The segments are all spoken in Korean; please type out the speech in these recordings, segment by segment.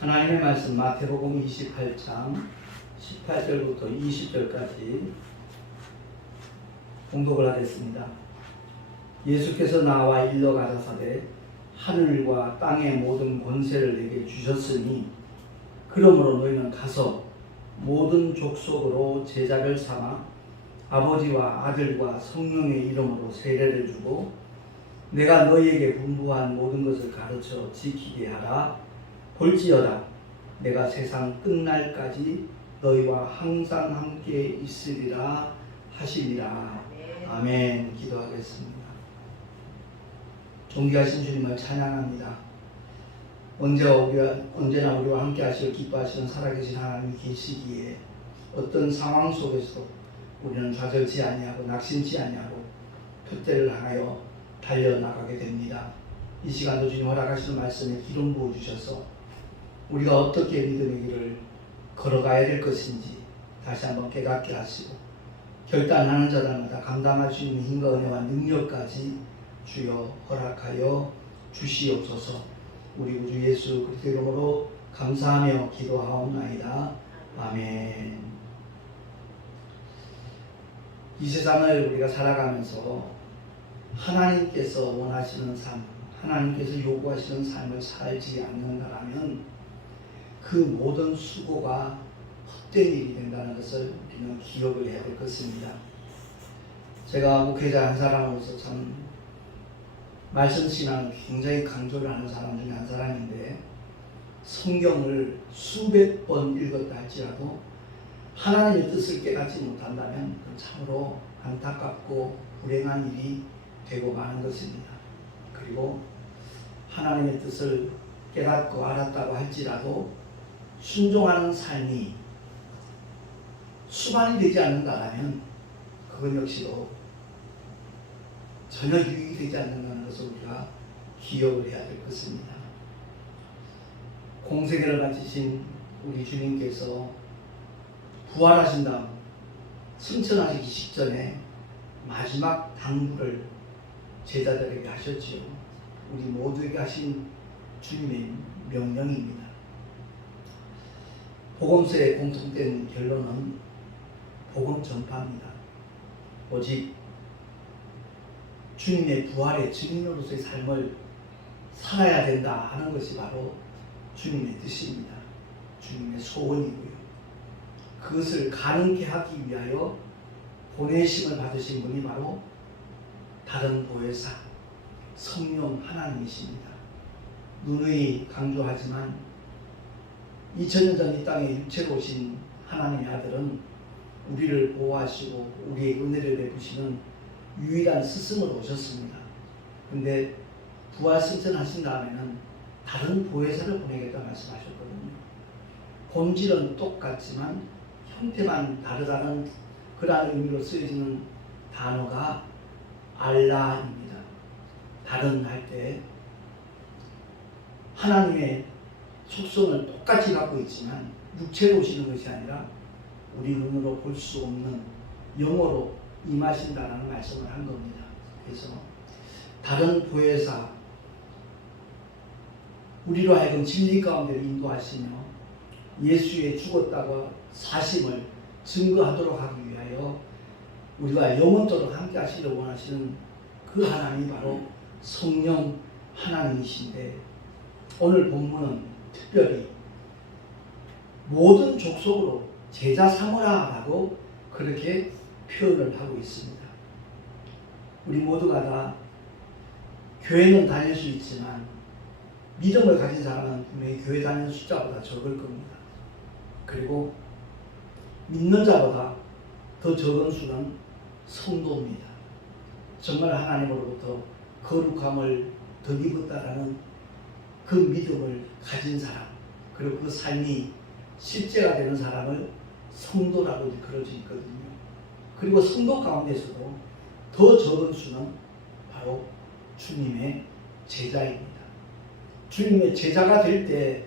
하나님의 말씀 마태복음 28장 18절부터 20절까지 봉독을 하겠습니다. 예수께서 나와 일러 가라사대 하늘과 땅의 모든 권세를 내게 주셨으니 그러므로 너희는 가서 모든 족속으로 제자를 삼아 아버지와 아들과 성령의 이름으로 세례를 주고 내가 너희에게 분부한 모든 것을 가르쳐 지키게 하라. 볼지어다 내가 세상 끝날까지 너희와 항상 함께 있으리라 하시니라. 아멘. 기도하겠습니다. 존귀하신 주님을 찬양합니다. 언제나 우리와 함께 하시고 기뻐하시는 살아계신 하나님이 계시기에 어떤 상황 속에서도 우리는 좌절치 아니하고 낙심치 아니하고 표대를 향하여 달려나가게 됩니다. 이 시간도 주님 허락하시는 말씀에 기름 부어주셔서 우리가 어떻게 믿음의 길을 걸어가야 될 것인지 다시 한번 깨닫게 하시고 결단하는 자들마다 감당할 수 있는 힘과 은혜와 능력까지 주여 허락하여 주시옵소서. 우리 구주 예수 그리스도 이름으로 감사하며 기도하옵나이다. 아멘. 이 세상을 우리가 살아가면서 하나님께서 원하시는 삶, 하나님께서 요구하시는 삶을 살지 않는다라면 그 모든 수고가 헛된 일이 된다는 것을 우리는 기억을 해야 될 것입니다. 제가 목회자 한 사람으로서 참 말씀 신앙을 굉장히 강조를 하는 사람 중에 한 사람인데 성경을 수백 번 읽었다 할지라도 하나님의 뜻을 깨닫지 못한다면 참으로 안타깝고 불행한 일이 되고 마는 것입니다. 그리고 하나님의 뜻을 깨닫고 알았다고 할지라도 순종하는 삶이 수반이 되지 않는다면 그건 역시도 전혀 유익이 되지 않는다는 것을 우리가 기억을 해야 될 것입니다. 공생애를 바치신 우리 주님께서 부활하신 다음 승천하시기 직전에 마지막 당부를 제자들에게 하셨지요. 우리 모두에게 하신 주님의 명령입니다. 복음서의 공통된 결론은 복음 전파입니다. 오직 주님의 부활의 증인으로서의 삶을 살아야 된다 하는 것이 바로 주님의 뜻입니다. 주님의 소원이고요. 그것을 가능케 하기 위하여 보내심을 받으신 분이 바로 다른 보혜사 성령 하나님이십니다. 누누이 강조하지만 2000년 전 이 땅에 육체로 오신 하나님의 아들은 우리를 보호하시고 우리의 은혜를 베푸시는 유일한 스승으로 오셨습니다. 그런데 부활 승천하신 다음에는 다른 보혜사를 보내겠다 말씀하셨거든요. 본질은 똑같지만 형태만 다르다는 그러한 의미로 쓰여지는 단어가 알라입니다. 다른 할 때 하나님의 속성을 똑같이 갖고 있지만 육체로 오시는 것이 아니라 우리 눈으로 볼 수 없는 영어로 임하신다는 말씀을 한 겁니다. 그래서 다른 보혜사 우리로 하여금 진리 가운데 인도하시며 예수의 죽었다고 사심을 증거하도록 하기 위하여 우리가 영원토록 함께 하시기를 원하시는 그 하나님이 바로 성령 하나님이신데 오늘 본문은 특별히 모든 족속으로 제자 삼으라 라고 그렇게 표현을 하고 있습니다. 우리 모두가 다 교회는 다닐 수 있지만 믿음을 가진 사람은 분명히 교회 다니는 숫자보다 적을 겁니다. 그리고 믿는 자보다 더 적은 수는 성도입니다. 정말 하나님으로부터 거룩함을 덧입었다라는 그 믿음을 가진 사람, 그리고 그 삶이 실제가 되는 사람을 성도라고 그려져 있거든요. 그리고 성도 가운데서도 더 적은 수는 바로 주님의 제자입니다. 주님의 제자가 될 때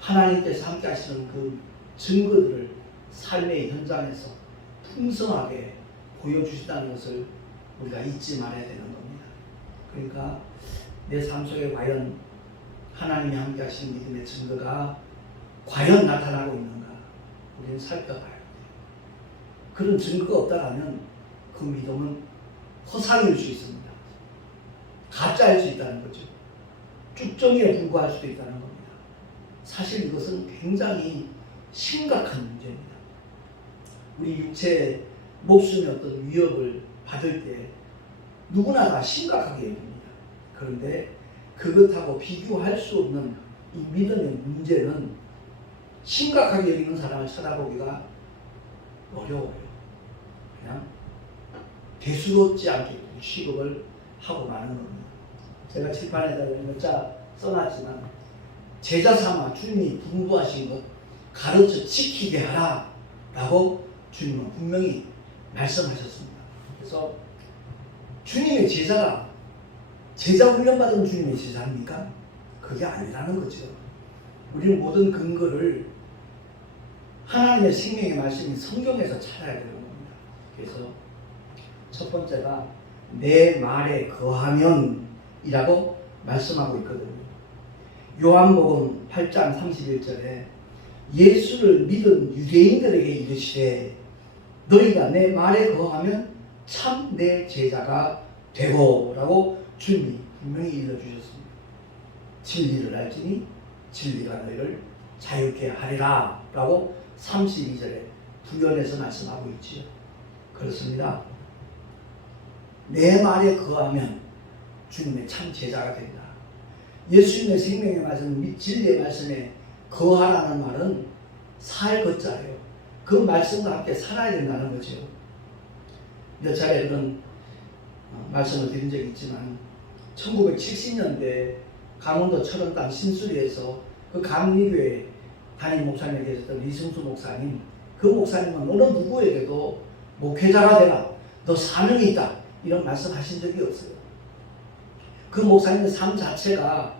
하나님께서 함께 하시는 그 증거들을 삶의 현장에서 풍성하게 보여주신다는 것을 우리가 잊지 말아야 되는 겁니다. 그러니까 내 삶 속에 과연 하나님이 함께 하신 믿음의 증거가 과연 나타나고 있는가 우리는 살펴봐야 돼요. 그런 증거가 없다면 그 믿음은 허상일 수 있습니다. 가짜일 수 있다는 거죠. 쭉정이에 불과할 수도 있다는 겁니다. 사실 이것은 굉장히 심각한 문제입니다. 우리 육체의 목숨의 어떤 위협을 받을 때 누구나 다 심각하게 여깁니다. 그런데 그것하고 비교할 수 없는 이 믿음의 문제는 심각하게 여기는 사람을 찾아보기가 어려워요. 그냥 대수롭지 않게 취급을 하고 마는 겁니다. 제가 칠판에다 몇 자 써놨지만 제자 삼아 주님이 분부하신 것 가르쳐 지키게 하라 라고 주님은 분명히 말씀하셨습니다. 그래서 주님의 제자가 제자 훈련받은 주님의 제자입니까? 그게 아니라는 거죠. 우리는 모든 근거를 하나님의 생명의 말씀인 성경에서 찾아야 되는 겁니다. 그래서 첫 번째가 내 말에 거하면 이라고 말씀하고 있거든요. 요한복음 8장 31절에 예수를 믿은 유대인들에게 이르시되 너희가 내 말에 거하면 참 내 제자가 되고 라고 주님이 분명히 일러주셨습니다. 진리를 알지니 진리가 너희를 자유케 하리라 라고 32절에 부연해서 말씀하고 있지요. 그렇습니다. 내 말에 거하면 주님의 참 제자가 된다. 예수님의 생명의 말씀, 진리의 말씀에 거하라는 말은 살 것자예요. 그 말씀과 함께 살아야 된다는 거죠. 몇 차례 그런 말씀을 드린 적이 있지만 1970년대 강원도 철원당 신수리에서 그 감리교회 담임 목사님에 계셨던 이승수 목사님, 그 목사님은 어느 누구에게도 목회자가 되라, 너 사명이 있다 이런 말씀하신 적이 없어요. 그 목사님의 삶 자체가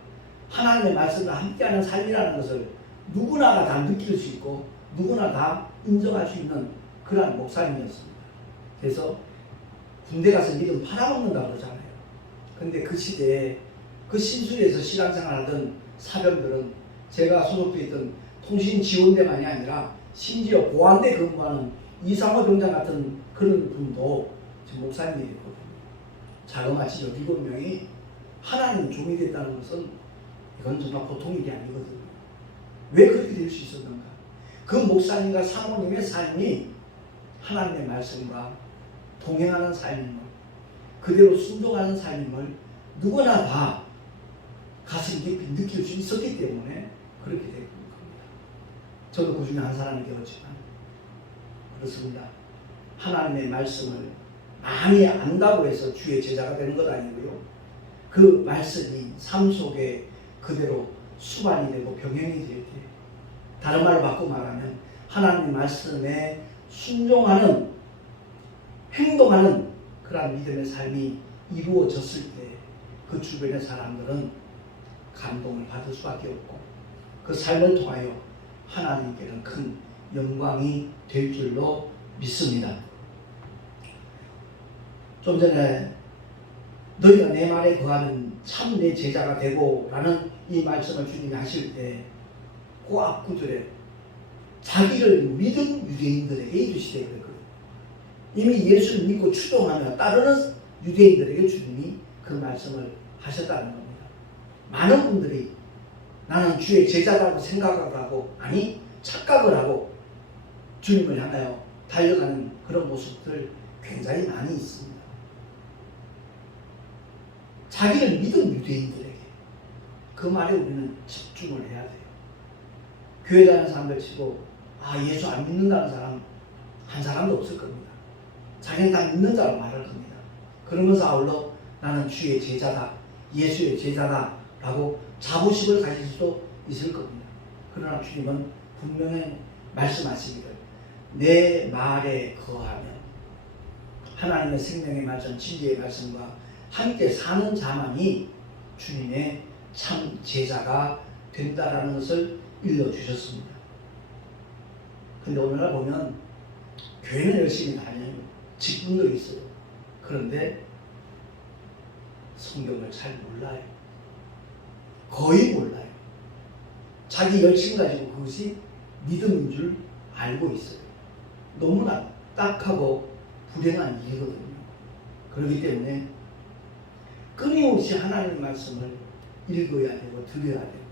하나님의 말씀과 함께하는 삶이라는 것을 누구나 다 느낄 수 있고 누구나 다 인정할 수 있는 그러한 목사님이었습니다. 그래서 군대 가서 믿음 팔아먹는다고 그러잖아요. 근데 그 시대에 그 신수리에서 신앙생활하던 사병들은 제가 소속돼 있던 통신지원대만이 아니라 심지어 보안대 근무하는 이상호 병장 같은 그런 분도 지금 목사님이거든요. 자그마치 7명이 하나님 종이 됐다는 것은 이건 정말 보통 일이 아니거든요. 왜 그렇게 될 수 있었는가? 그 목사님과 사모님의 삶이 하나님의 말씀과 동행하는 삶임을, 그대로 순종하는 삶임을 누구나 다 가슴 깊이 느낄 수 있었기 때문에 그렇게 된 겁니다. 저도 그 중에 한 사람이 되었지만 그렇습니다. 하나님의 말씀을 많이 안다고 해서 주의 제자가 되는 것 아니고요. 그 말씀이 삶 속에 그대로 수반이 되고 병행이 될 때, 다른 말로 바꿔 말하면 하나님의 말씀에 순종하는, 행동하는 그런 믿음의 삶이 이루어졌을 때 그 주변의 사람들은 감동을 받을 수밖에 없고 그 삶을 통하여 하나님께는 큰 영광이 될 줄로 믿습니다. 좀 전에 너희가 내 말에 거하면 참 내 제자가 되고 라는 이 말씀을 주님이 하실 때 그 앞구절에 자기를 믿은 유대인들에게 이르시되 그랬거든요. 이미 예수를 믿고 추종하며 따르는 유대인들에게 주님이 그 말씀을 하셨다는 겁니다. 많은 분들이 나는 주의 제자라고 생각을 하고, 아니 착각을 하고 주님을 향하여 달려가는 그런 모습들 굉장히 많이 있습니다. 자기를 믿은 유대인들에게 그 말에 우리는 집중을 해야 돼요. 교회 다니는 사람들 치고 예수 안 믿는다는 사람 한 사람도 없을 겁니다. 자기는 다 믿는 자로 말할 겁니다. 그러면서 아울러 나는 주의 제자다, 예수의 제자다 라고 자부심을 가질 수도 있을 겁니다. 그러나 주님은 분명히 말씀하시기를 내 말에 거하면, 하나님의 생명의 말씀, 진리의 말씀과 함께 사는 자만이 주님의 참 제자가 된다라는 것을 일러주셨습니다. 근데 오늘날 보면 교회는 열심히 다녀요. 직분도 있어요. 그런데 성경을 잘 몰라요. 거의 몰라요. 자기 열심 가지고 그것이 믿음인 줄 알고 있어요. 너무나 딱하고 불행한 일이거든요. 그렇기 때문에 끊임없이 하나님의 말씀을 읽어야 되고 들어야 되고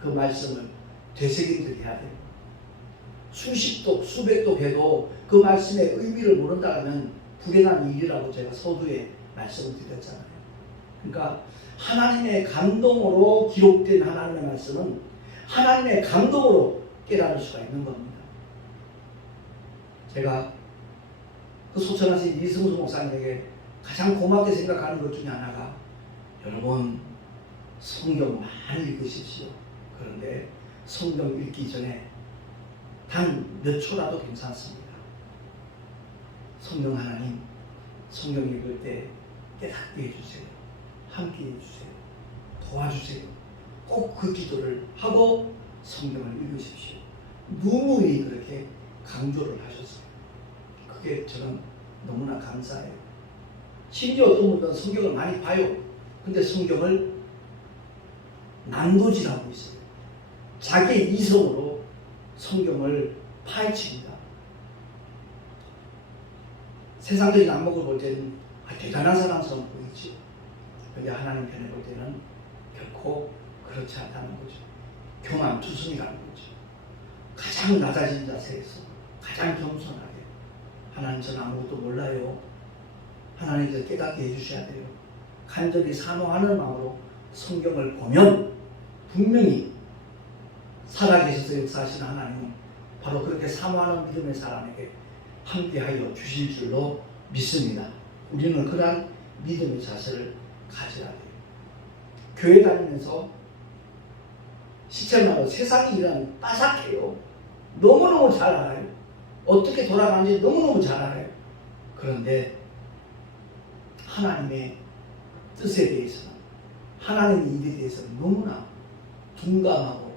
그 말씀을 되새김질해야 되고 수십 독 수백 독 해도 그 말씀의 의미를 모른다면 불행한 일이라고 제가 서두에 말씀을 드렸잖아요. 그러니까 하나님의 감동으로 기록된 하나님의 말씀은 하나님의 감동으로 깨달을 수가 있는 겁니다. 제가 그 소천하신 이승수 목사님에게 가장 고맙게 생각하는 것 중에 하나가 여러분 성경 많이 읽으십시오. 그런데 성경 읽기 전에 단 몇 초라도 괜찮습니다. 성령 하나님 성경 읽을 때 깨닫게 해주세요. 함께 해주세요. 도와주세요. 꼭 그 기도를 하고 성경을 읽으십시오. 누누이 그렇게 강조를 하셨어요. 그게 저는 너무나 감사해요. 심지어 어떤 분들은 성경을 많이 봐요. 근데 성경을 난도질하고 있어요. 자기의 이성으로 성경을 파헤칩니다. 세상적인 안목을 볼 때는 대단한 사람처럼 보이지. 그런데 하나님 편에 볼 때는 결코 그렇지 않다는 거죠. 교만투성이라는 거죠. 가장 낮아진 자세에서 가장 겸손하게 하나님 저는 아무것도 몰라요. 하나님께서 깨닫게 해주셔야 돼요. 간절히 사모하는 마음으로 성경을 보면 분명히 살아계셔서 역사하시는 하나님은 바로 그렇게 사모하는 믿음의 사람에게 함께하여 주실 줄로 믿습니다. 우리는 그러한 믿음의 자세를 가져야 돼요. 교회 다니면서 시체마다 세상이 일하는 빠삭해요. 너무너무 잘 알아요. 어떻게 돌아가는지 너무너무 잘 알아요. 그런데 하나님의 뜻에 대해서는 하나님의 일에 대해서는 너무나 둔감하고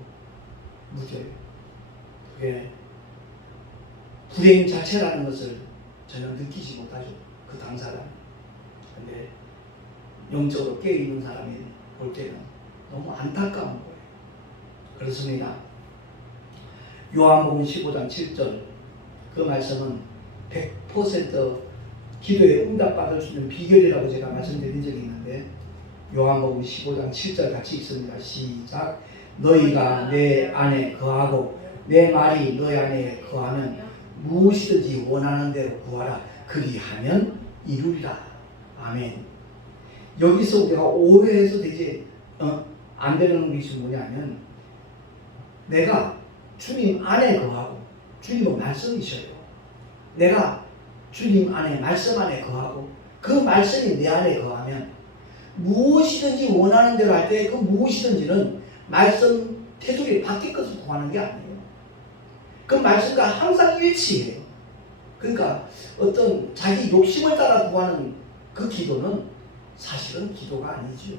무뎌요. 그게 불행 자체라는 것을 전혀 느끼지 못하죠. 그 당사자는. 근데 영적으로 깨어있는 사람이 볼 때는 너무 안타까운 거예요. 그렇습니다. 요한복음 15장 7절 그 말씀은 100% 기도에 응답받을 수 있는 비결이라고 제가 말씀드린 적이 있는데 요한복음 15장 7절 같이 읽습니다. 시작. 너희가 내 안에 거하고 내 말이 너희 안에 거하면 무엇이든지 원하는 대로 구하라. 그리하면 이루리라. 아멘. 여기서 우리가 오해해서 되지 안 되는 것이 뭐냐면 내가 주님 안에 거하고 주님은 말씀이셔요. 내가 주님 안에 말씀 안에 거하고 그 말씀이 내 안에 거하면 무엇이든지 원하는 대로 할 때 그 무엇이든지는 말씀 태도에 바뀔 것을 구하는 게 아니에요. 그 말씀과 항상 일치해요. 그러니까 어떤 자기 욕심을 따라 구하는 그 기도는 사실은 기도가 아니지요.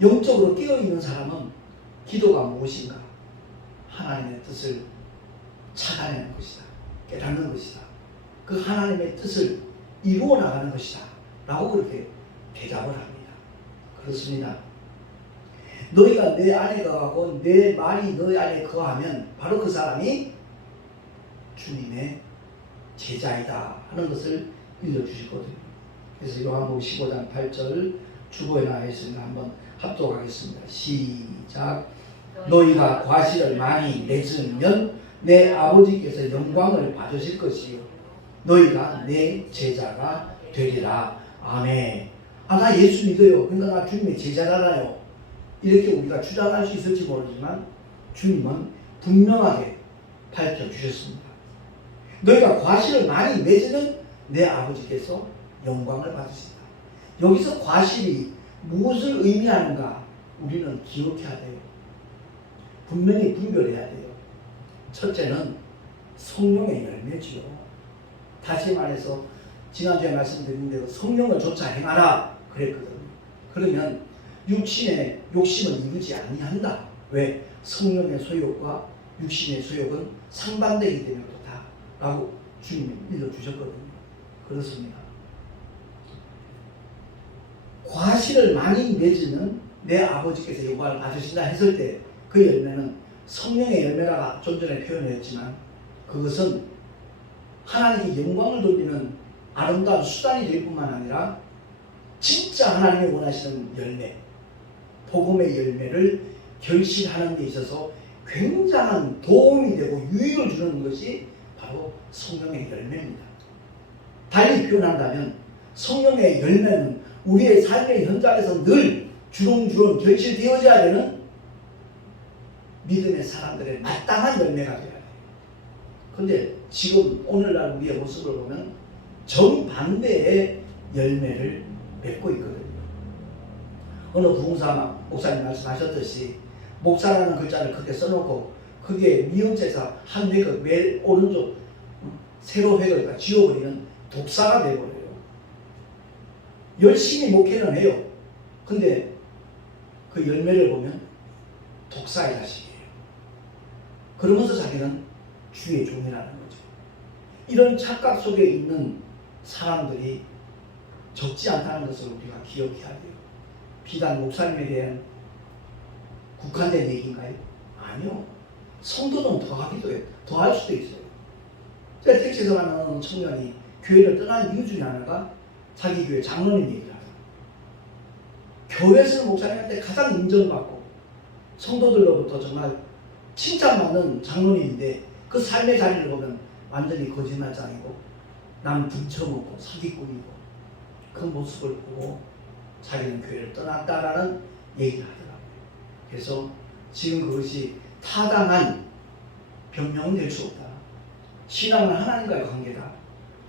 영적으로 깨어있는 사람은 기도가 무엇인가? 하나님의 뜻을 찾아내는 것이다. 깨닫는 것이다. 그 하나님의 뜻을 이루어 나가는 것이다. 라고 그렇게 대답을 합니다. 그렇습니다. 너희가 내 안에 거하고 내 말이 너희 안에 거하면 바로 그 사람이 주님의 제자이다 하는 것을 일러주시거든요. 그래서 요한복음 15장 8절 주보에 나와 있으니까 한번 합독하겠습니다. 시작. 너희가 과실을 많이 맺으면 내 아버지께서 영광을 받으실 것이요 너희가 내 제자가 되리라. 아멘. 나 예수 믿어요. 그러니까 나 주님의 제자잖아요. 이렇게 우리가 주장할 수 있을지 모르지만 주님은 분명하게 밝혀주셨습니다. 너희가 과실을 많이 맺으면 내 아버지께서 영광을 받으신다. 여기서 과실이 무엇을 의미하는가 우리는 기억해야 돼요. 분명히 분별해야 돼요. 첫째는 성령의 열매지요. 다시 말해서 지난주에 말씀드린 대로 성령을 쫓아 행하라 그랬거든요. 그러면 육신의 욕심은 이루지 아니한다. 왜? 성령의 소욕과 육신의 소욕은 상반되기 때문에 그렇다 라고 주님이 일러주셨거든요. 그렇습니다. 과실을 많이 맺으면 내 아버지께서 영광을 받으신다 했을 때 그 열매는 성령의 열매라가 좀 전에 표현했지만 그것은 하나님께 영광을 돌리는 아름다운 수단이 될 뿐만 아니라 진짜 하나님이 원하시는 열매, 복음의 열매를 결실하는 데 있어서 굉장한 도움이 되고 유익을 주는 것이 바로 성령의 열매입니다. 달리 표현한다면 성령의 열매는 우리의 삶의 현장에서 늘 주렁주렁 결실되어져야 되는 믿음의 사람들의 마땅한 열매가 되어야 돼요. 그런데 지금 오늘날 우리의 모습을 보면 정반대의 열매를 맺고 있거든요. 어느 부흥사 목사님 말씀하셨듯이 목사라는 글자를 크게 써놓고 그게 미음자에서 한 획을 왼 오른쪽 세로 획을 지워버리는 독사가 되어버려요. 열심히 목회는 해요. 근데 그 열매를 보면 독사의 자식이에요. 그러면서 자기는 주의 종이라는 거죠. 이런 착각 속에 있는 사람들이 적지 않다는 것을 우리가 기억해야 돼요. 비단 목사님에 대한 국한된 얘기인가요? 아니요. 성도는 더 할 수도 있어요. 제가 택시에서 만나는 청년이 교회를 떠난 이유 중에 하나가 자기 교회 장로님 얘기를 하죠. 교회에서 목사님한테 가장 인정받고 성도들로부터 정말 칭찬받는 장로님인데 그 삶의 자리를 보면 완전히 거짓말장이고 남 등쳐먹고 사기꾼이고 그 모습을 보고 자기는 교회를 떠났다라는 얘기를 하더라고요. 그래서 지금 그것이 타당한 변명은 될 수 없다. 신앙은 하나님과의 관계다.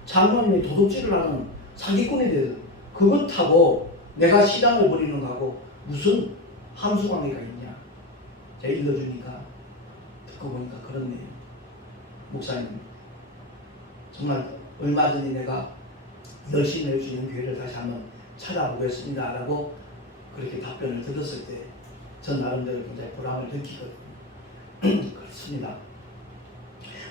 장로님이 도둑질을 하는 사기꾼이 돼서 그것하고 내가 신앙을 버리는 거하고 무슨 함수관계가 있냐. 제가 읽어주니까 듣고 보니까 그렇네요. 목사님 정말 얼마 전에 내가 열심히 낼 수 있는 교회를 다시 한번 찾아보겠습니다 라고 그렇게 답변을 들었을 때 전 나름대로 굉장히 보람을 느끼거든요. 그렇습니다.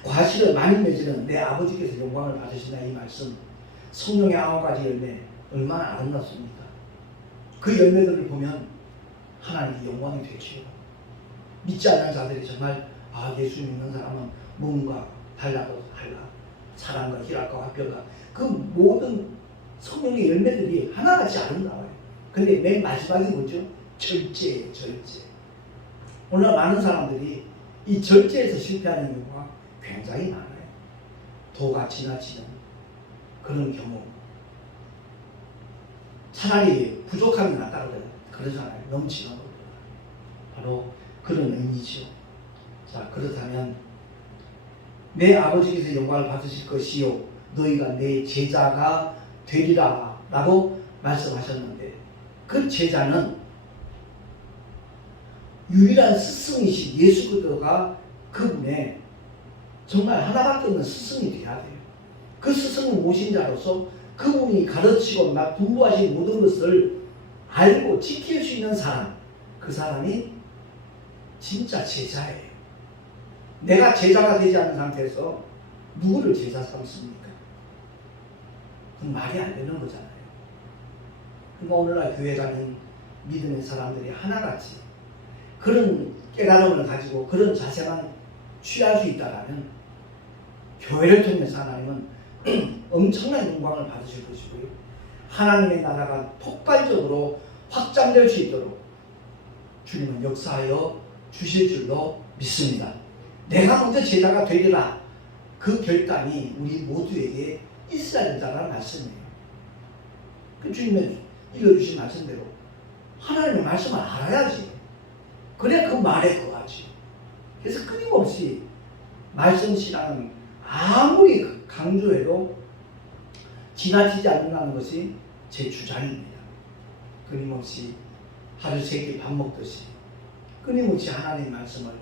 과실을 많이 맺으는 내 아버지께서 영광을 받으신다 이 말씀 성령의 9가지 열매 얼마나 아름답습니까? 그 열매들을 보면 하나님께 영광이 되지요. 믿지 않는 자들이 정말 예수 믿는 사람은 뭔가 달라고 달라 사랑과 희락과 화평과 그 모든 성령의 열매들이 하나같이 아름다워요. 근데 맨 마지막이 뭐죠? 절제예요. 절제. 오늘 많은 사람들이 이 절제에서 실패하는 경우가 굉장히 많아요. 도가 지나치는 그런 경우. 차라리 부족함이 낫다고 그러잖아요. 넘치는 것보다. 바로 그런 의미죠. 자, 그렇다면 내 아버지께서 영광을 받으실 것이요 너희가 내 제자가 되리라 라고 말씀하셨는데 그 제자는 유일한 스승이신 예수 그리스도가 그분의 정말 하나밖에 없는 스승이 되어야 돼요. 그 스승은 모신 자로서 그분이 가르치고 분부하신 모든 것을 알고 지킬 수 있는 사람, 그 사람이 진짜 제자예요. 내가 제자가 되지 않는 상태에서 누구를 제자 삼습니까? 그건 말이 안 되는 거잖아요. 그러니까 오늘날 교회 가는 믿음의 사람들이 하나같이 그런 깨달음을 가지고 그런 자세만 취할 수 있다면 교회를 통해서 하나님은 엄청난 영광을 받으실 것이고요. 하나님의 나라가 폭발적으로 확장될 수 있도록 주님은 역사하여 주실 줄로 믿습니다. 내가 먼저 제자가 되리라. 그 결단이 우리 모두에게 있어야 된다는 말씀이에요. 그 주님의 읽어주신 말씀대로 하나님의 말씀을 알아야지. 그래 그 말에 거하지. 그래서 끊임없이 말씀 신앙은 아무리 강조해도 지나치지 않는다는 것이 제 주장입니다. 끊임없이 하루 3끼 밥 먹듯이 끊임없이 하나님의 말씀을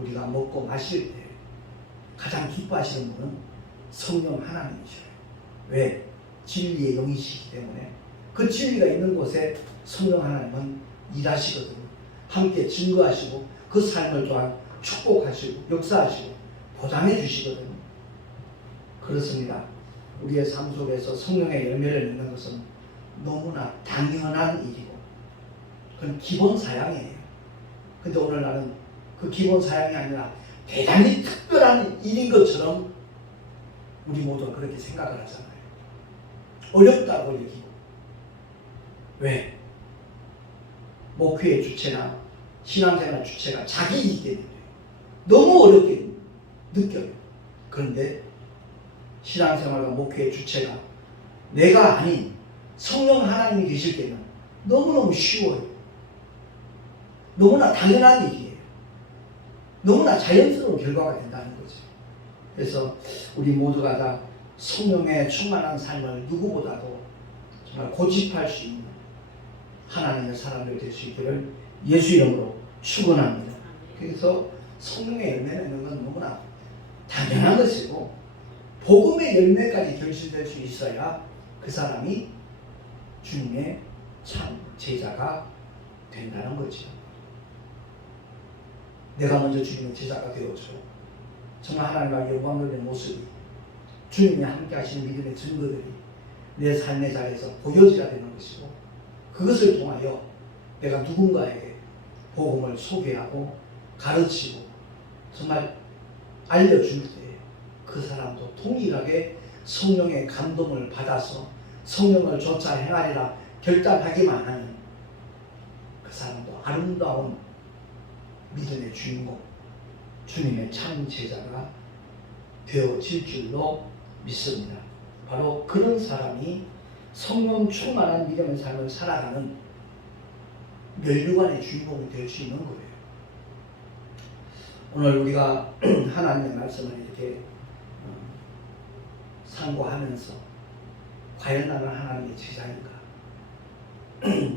우리가 먹고 마실 때 가장 기뻐하시는 분은 성령 하나님이셔요. 왜? 진리의 영이시기 때문에 그 진리가 있는 곳에 성령 하나님은 일하시거든요. 함께 증거하시고 그 삶을 또한 축복하시고 역사하시고 보장해 주시거든요. 그렇습니다. 우리의 삶 속에서 성령의 열매를 맺는 것은 너무나 당연한 일이고 그건 기본 사양이에요. 근데 오늘 나는 그 기본 사양이 아니라 대단히 특별한 일인 것처럼 우리 모두가 그렇게 생각을 하잖아요. 어렵다고 여기고. 왜? 목회의 주체나 신앙생활 주체가 자기이기 때문에 너무 어렵게 느껴요. 그런데 신앙생활과 목회의 주체가 내가 아닌 성령 하나님이 계실 때는 너무너무 쉬워요. 너무나 당연한 일이에요. 너무나 자연스러운 결과가 된다는 거죠. 그래서 우리 모두가 다 성령의 충만한 삶을 누구보다도 정말 고집할 수 있는 하나님의 사람들 될 수 있기를 예수 이름으로 축원합니다. 그래서 성령의 열매를 맺는 건 너무나 당연한 것이고 복음의 열매까지 결실될 수 있어야 그 사람이 주님의 참 제자가 된다는 거죠. 내가 먼저 주님의 제자가 되어줘. 정말 하나님과 영광 돌리는 모습이 주님이 함께 하시는 믿음의 증거들이 내 삶의 자리에서 보여져야 되는 것이고 그것을 통하여 내가 누군가에게 복음을 소개하고 가르치고 정말 알려줄 때 그 사람도 동일하게 성령의 감동을 받아서 성령을 쫓아 행하리라 결단하기만 하면 그 사람도 아름다운 믿음의 주인공 주님의 참 제자가 되어질 줄로 믿습니다. 바로 그런 사람이 성령 충만한 믿음의 삶을 살아가는 멸류관의 주인공이 될 수 있는 거예요. 오늘 우리가 하나님의 말씀을 이렇게 상고하면서 과연 나는 하나님의 제자인가?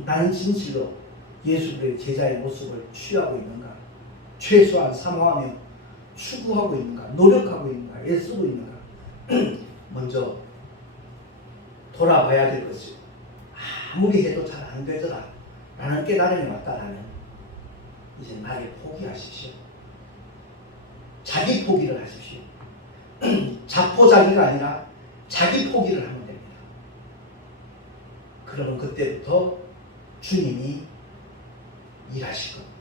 나는 진실로 예수 그리스도의 제자의 모습을 취하고 있는가? 최소한 사모하며 추구하고 있는가? 노력하고 있는가? 애쓰고 있는가? 먼저 돌아봐야 될 것이요. 아무리 해도 잘 안 되더라 라는 깨달음이 왔다라면 이제 나를 포기하십시오. 자기 포기를 하십시오. 자포자기가 아니라 자기 포기를 하면 됩니다. 그러면 그때부터 주님이 일하실 겁니다.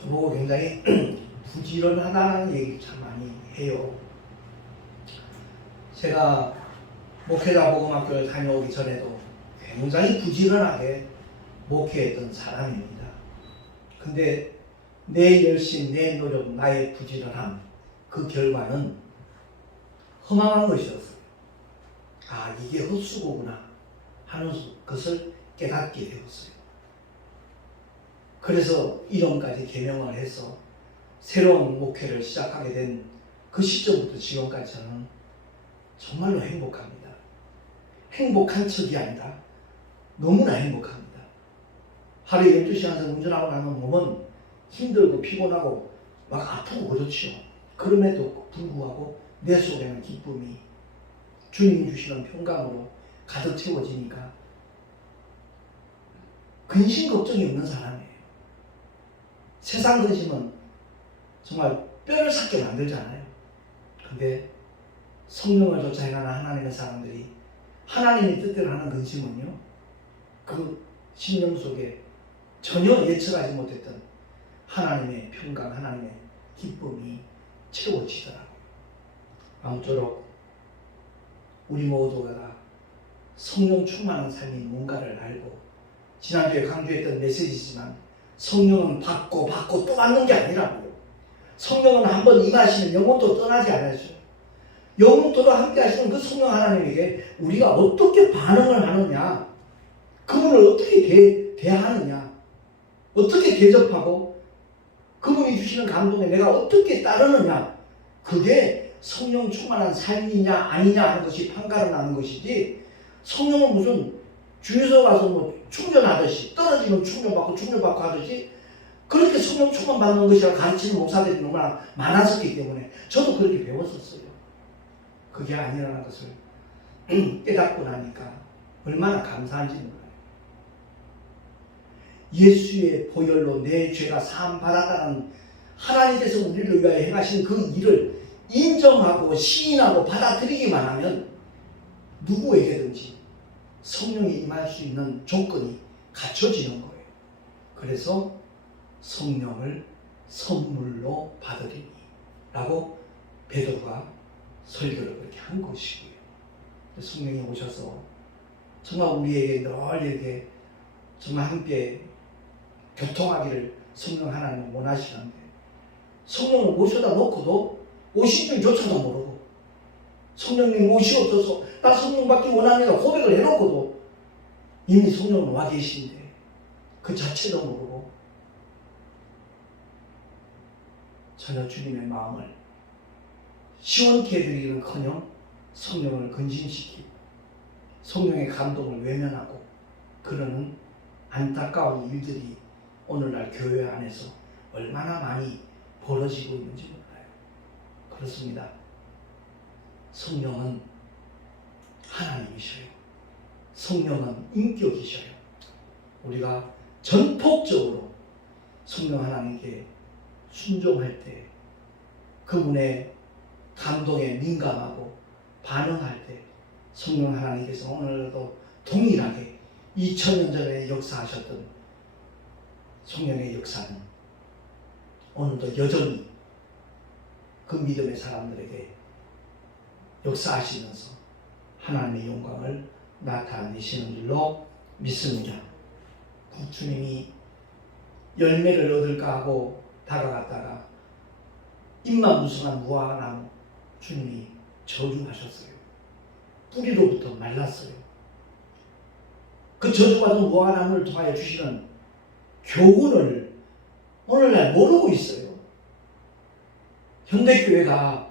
저보고 굉장히 부지런하다는 얘기 참 많이 해요. 제가 목회자 복음학교를 다녀오기 전에도 굉장히 부지런하게 목회했던 사람입니다. 근데 내 열심, 내 노력, 나의 부지런함 그 결과는 허망한 것이었어요. 아, 이게 헛수고구나 하는 것을 깨닫게 되었어요. 그래서 이론까지 개명을 해서 새로운 목회를 시작하게 된 그 시점부터 지금까지 저는 정말로 행복합니다. 행복한 척이 아니라 너무나 행복합니다. 하루에 12시간씩 운전하고 나면 몸은 힘들고 피곤하고 막 아프고 그렇죠. 그럼에도 불구하고 내 속에는 기쁨이 주님이 주시는 평강으로 가득 채워지니까 근심 걱정이 없는 사람이에요. 세상 근심은 정말 뼈를 삭게 만들잖아요. 근데 성령을 쫓아 행하는 하나님의 사람들이 하나님의 뜻대로 하는 근심은요, 그 심령 속에 전혀 예측하지 못했던 하나님의 평강, 하나님의 기쁨이 채워지더라고요. 아무쪼록 우리 모두가 성령 충만한 삶이 뭔가를 알고, 지난주에 강조했던 메시지지만 성령은 받고 또 받는 게 아니라고요. 성령은 한번 임하시면 영원토록 떠나지 않으셔요. 영원토록 함께 하시는 그 성령 하나님에게 우리가 어떻게 반응을 하느냐, 그분을 어떻게 대하느냐, 어떻게 대접하고 그분이 주시는 감동에 내가 어떻게 따르느냐, 그게 성령 충만한 삶이냐 아니냐 하는 것이 판가름 나는 것이지, 성령은 무슨 주유소 가서 뭐 충전하듯이 떨어지면 충전받고 하듯이 그렇게 성령 충만 받는 것이라 가르치는 목사들이 너무나 많았었기 때문에 저도 그렇게 배웠었어요. 그게 아니라는 것을 깨닫고 나니까 얼마나 감사한지 몰라요. 예수의 보혈로 내 죄가 사함 받았다는 하나님께서 우리를 위하여 행하신 그 일을 인정하고 시인하고 받아들이기만 하면 누구에게든지 성령이 임할 수 있는 조건이 갖춰지는 거예요. 그래서 성령을 선물로 받으리니 라고 베드로가 설교를 그렇게 한 것이고요. 성령이 오셔서 정말 우리에게 늘 이렇게 정말 함께 교통하기를 성령 하나님은 원하시는데, 성령을 모셔다 놓고도 오신 줄조차도 모르고, 성령님 오시옵소서 나 성령 받기 원합니다 고백을 해놓고도 이미 성령은 와 계신데 그 자체도 모르고 전혀 주님의 마음을 시원케 해드리기는커녕 성령을 근심시키고 성령의 감동을 외면하고 그러는 안타까운 일들이 오늘날 교회 안에서 얼마나 많이 벌어지고 있는지 몰라요. 그렇습니다. 성령은 하나님이셔요. 성령은 인격이셔요. 우리가 전폭적으로 성령 하나님께 순종할 때, 그분의 감동에 민감하고 반응할 때 성령 하나님께서 오늘도 동일하게 2000년 전에 역사하셨던 성령의 역사는 오늘도 여전히 그 믿음의 사람들에게 역사하시면서 하나님의 영광을 나타내시는 줄로 믿습니다. 주님이 열매를 얻을까 하고 다가갔다가 잎만 무성한 무화과나무 주님이 저주하셨어요. 뿌리로부터 말랐어요. 그 저주받은 무화과나무를 통하여 주시는 교훈을 오늘날 모르고 있어요. 현대교회가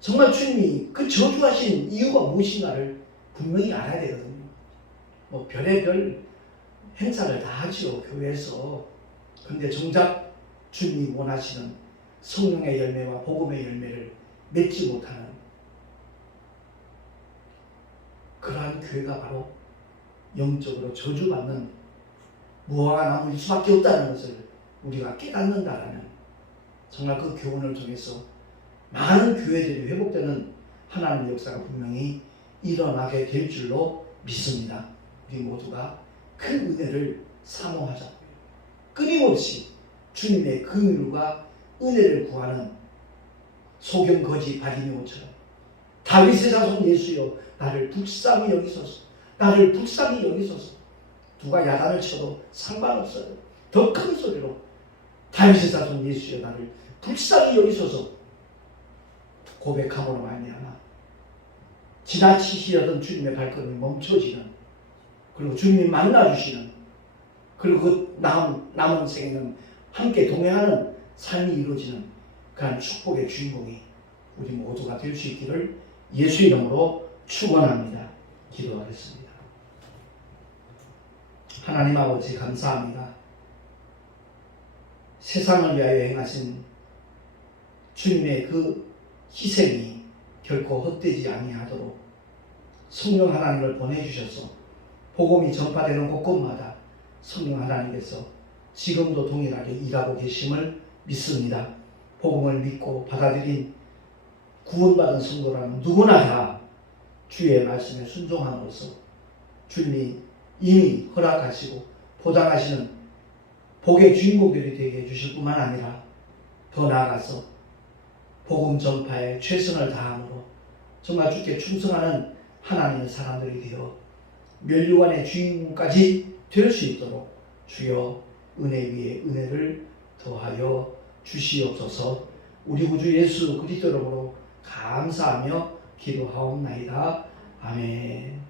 정말 주님이 그 저주하신 이유가 무엇인가를 분명히 알아야 되거든요. 뭐 별의별 행사를 다 하죠, 교회에서. 그런데 정작 주님이 원하시는 성령의 열매와 복음의 열매를 맺지 못하는 그러한 교회가 바로 영적으로 저주받는 무화과나무일 수밖에 없다는 것을 우리가 깨닫는다라는, 정말 그 교훈을 통해서 많은 교회들이 회복되는 하나님의 역사가 분명히 일어나게 될 줄로 믿습니다. 우리 모두가 큰 은혜를 사모하자고요. 끊임없이 주님의 긍휼과 은혜를 구하는 소경 거지 바리새인처럼 다윗의 자손 예수여 나를 불쌍히 여기소서, 나를 불쌍히 여기소서. 누가 야단을 쳐도 상관없어요. 더 큰 소리로 다윗의 자손 예수여 나를 불쌍히 여기소서 고백함으로 말미암아 지나치시려던 주님의 발걸음이 멈춰지는, 그리고 주님이 만나주시는, 그리고 그 남은 생에는 함께 동행하는 삶이 이루어지는 그런 축복의 주인공이 우리 모두가 될 수 있기를 예수 이름으로 축원합니다. 기도하겠습니다. 하나님 아버지 감사합니다. 세상을 위하여 행하신 주님의 그 희생이 결코 헛되지 아니하도록 성령 하나님을 보내주셔서 복음이 전파되는 곳곳마다 성령 하나님께서 지금도 동일하게 일하고 계심을 믿습니다. 복음을 믿고 받아들인 구원받은 성도라면 누구나 다 주의 말씀에 순종함으로써 주님이 이미 허락하시고 보장하시는 복의 주인공들이 되게 해주실 뿐만 아니라 더 나아가서 복음 전파에 최선을 다함으로 정말 주께 충성하는 하나님의 사람들이 되어 멸류관의 주인공까지 될 수 있도록 주여 은혜 위에 은혜를 더하여 주시옵소서. 우리 구주 예수 그리스도 이름으로 감사하며 기도하옵나이다. 아멘.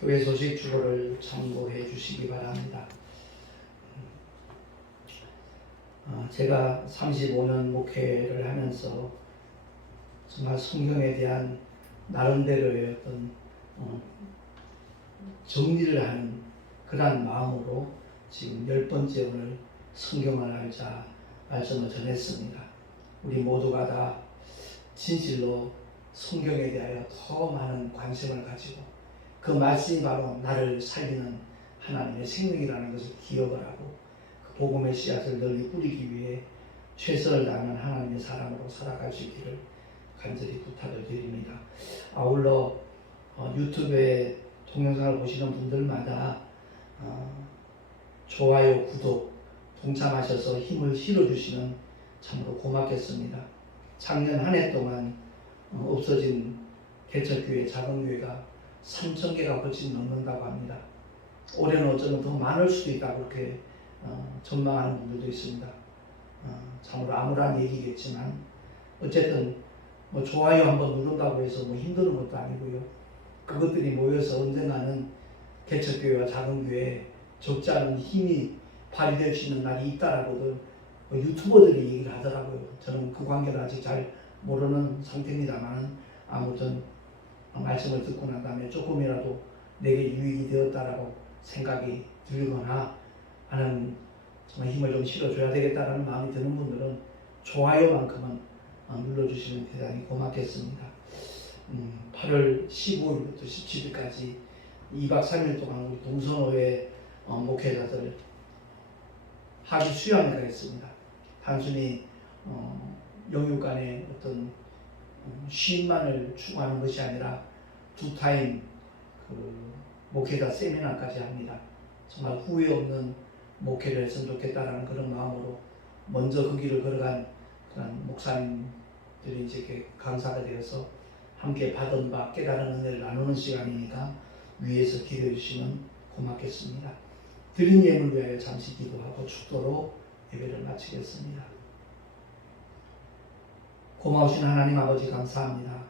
교회 소식 주보를 참고해 주시기 바랍니다. 제가 35년 목회를 하면서 정말 성경에 대한 나름대로의 어떤 정리를 하는 그러한 마음으로 지금 10번째 오늘 성경을 알자 말씀을 전했습니다. 우리 모두가 다 진실로 성경에 대하여 더 많은 관심을 가지고 그 말씀이 바로 나를 살리는 하나님의 생명이라는 것을 기억을 하고 그 복음의 씨앗을 널리 뿌리기 위해 최선을 다하는 하나님의 사람으로 살아갈 수 있기를 간절히 부탁을 드립니다. 아울러 유튜브에 동영상을 보시는 분들마다 좋아요, 구독, 동참하셔서 힘을 실어주시면 참으로 고맙겠습니다. 작년 한 해 동안 없어진 개척교회, 작은 교회가 3,000개가 훨씬 넘는다고 합니다. 올해는 어쩌면 더 많을 수도 있다고 그렇게 전망하는 분들도 있습니다. 참으로 암울한 얘기겠지만 어쨌든 뭐 좋아요 한번 누른다고 해서 뭐 힘드는 것도 아니고요. 그것들이 모여서 언젠가는 개척교회와 작은 교회에 적지 않은 힘이 발휘될 수 있는 날이 있다라고도 유튜버들이 얘기를 하더라고요. 저는 그 관계를 아직 잘 모르는 상태입니다만 아무튼 말씀을 듣고 난 다음에 조금이라도 내게 유익이 되었다라고 생각이 들거나 하는 정말 힘을 좀 실어줘야 되겠다라는 마음이 드는 분들은 좋아요만큼은 눌러주시면 대단히 고맙겠습니다. 8월 15일부터 17일까지 2박 3일 동안 우리 동선호회 목회자들 학위 수양회가 있습니다. 단순히 영육 간의 어떤 쉼만을 추구하는 것이 아니라 2타임 목회자 세미나까지 합니다. 정말 후회 없는 목회를 했으면 좋겠다라는 그런 마음으로 먼저 그 길을 걸어간 그런 목사님들이 이제 강사가 되어서 함께 받은 바 깨달은 은혜를 나누는 시간이니까 위에서 기도해 주시면 고맙겠습니다. 드린 예물 위하여 잠시 기도하고 축도로 예배를 마치겠습니다. 고마우신 하나님 아버지 감사합니다.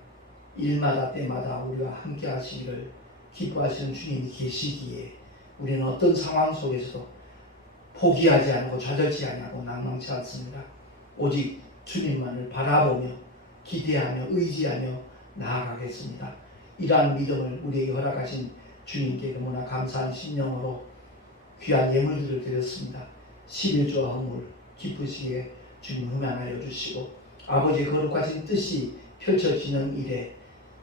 일마다 때마다 우리와 함께 하시기를 기뻐하시는 주님이 계시기에 우리는 어떤 상황 속에서도 포기하지 않고 좌절치 않고 낭망치 않습니다. 오직 주님만을 바라보며 기대하며 의지하며 나아가겠습니다. 이러한 믿음을 우리에게 허락하신 주님께 너무나 감사한 심령으로 귀한 예물들을 드렸습니다. 11조와 헌물 기쁘시게 주님 흠양하여 주시고 아버지의 거룩하신 뜻이 펼쳐지는 일에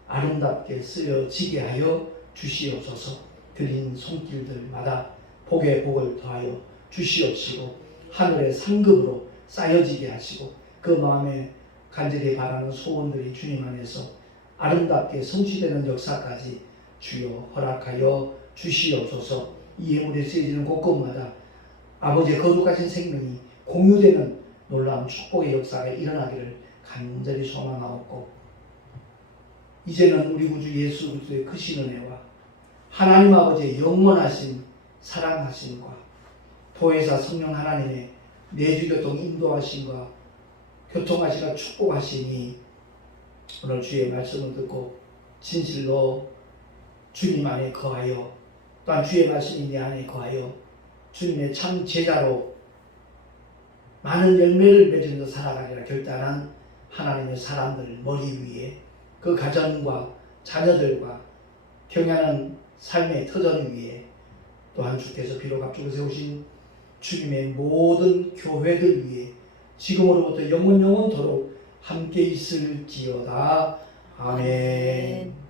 아름답게 쓰여지게 하여 주시옵소서. 드린 손길들마다 복에 복을 더하여 주시옵시고 하늘의 상급으로 쌓여지게 하시고 그 마음에 간절히 바라는 소원들이 주님 안에서 아름답게 성취되는 역사까지 주여 허락하여 주시옵소서. 이 예물에 쓰여지는 곳곳마다 아버지의 거룩하신 생명이 공유되는 놀라운 축복의 역사가 일어나기를 간절히 소망하옵고 이제는 우리 구주 예수 그리스도의 크신 은혜와 하나님 아버지의 영원하신 사랑하심과 보혜사 성령 하나님의 내주교통 인도하심과 교통하시가 축복하심이 오늘 주의 말씀을 듣고 진실로 주님 안에 거하여 또한 주의 말씀이 내 안에 거하여 주님의 참 제자로 많은 열매를 맺으면서 살아가기라 결단한 하나님의 사람들 머리 위에 그 가정과 자녀들과 경연한 삶의 터전 위에 또한 주께서 비록 앞쪽에 세우신 주님의 모든 교회들 위에 지금으로부터 영원토록 함께 있을지어다. 아멘.